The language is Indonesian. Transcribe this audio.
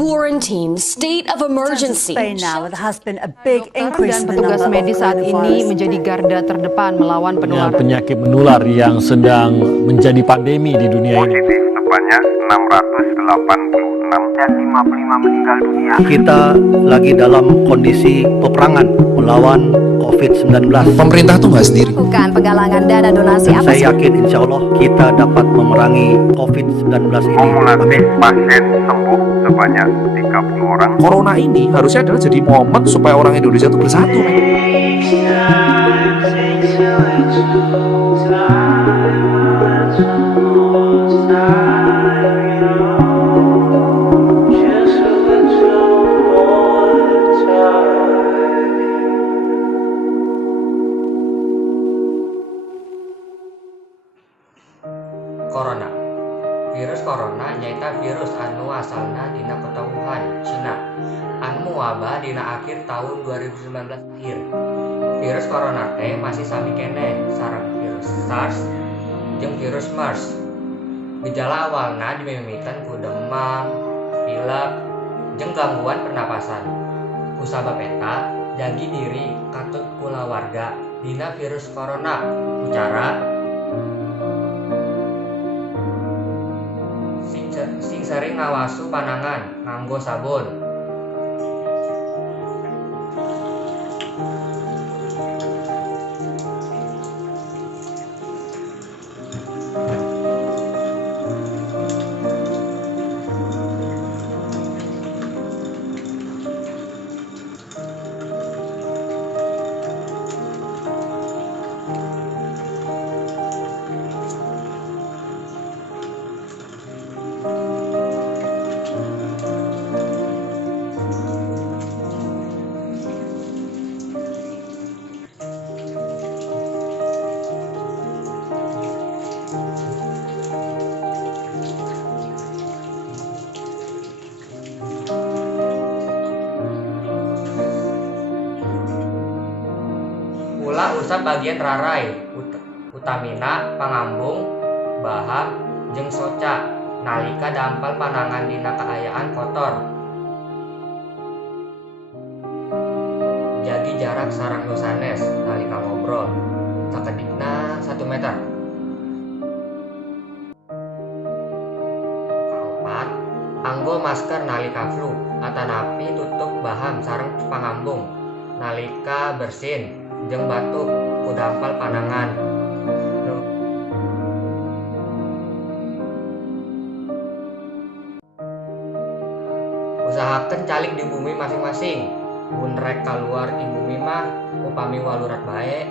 quarantine state of emergency. Spain now, there has been a big increase dan in the petugas number medis of saat ini coronavirus. menjadi garda terdepan melawan penularan. Penyakit menular yang sedang menjadi pandemi di dunia ini. Positif sebanyak 686 dan 55 meninggal dunia. Kita lagi dalam kondisi peperangan melawan COVID-19. Pemerintah tuh nggak sendiri. Bukan penggalangan dana donasi Dan apa saya yakin insya Allah kita dapat memerangi COVID-19 ini. Kumulatif pasien sembuh sebanyak 30 orang. Corona ini harusnya adalah jadi momen supaya orang Indonesia tuh bersatu. Corona. Virus corona nyaita virus anu asalna dina kota Wuhan, Cina. Anu wabah dina akhir tahun 2019 akhir. Virus corona teh masih sami keneh sareng virus SARS jeung virus MERS. Gejala awalna dimimiten ku demam, pilek, jeung gangguan pernapasan. Ku sabab eta, jagi diri katut kulawarga dina virus corona. Ku cara sing sering ngawasu panangan nganggo sabun. Ulah usap bagian rarai, utamina, pangambung, baham, jeung soca, nalika dampal panangan dina kaayaan kotor. Jagi jarak sareng nu sanes nalika ngobrol, sakedikna 1 meter. Kaopat, anggo masker nalika flu, atanapi tutup baham sareng pangambung nalika bersin jeung batuk ku dampal panangan. Usahakeun calik di bumi masing-masing. Mun rek kaluar di bumi mah upami walurat bae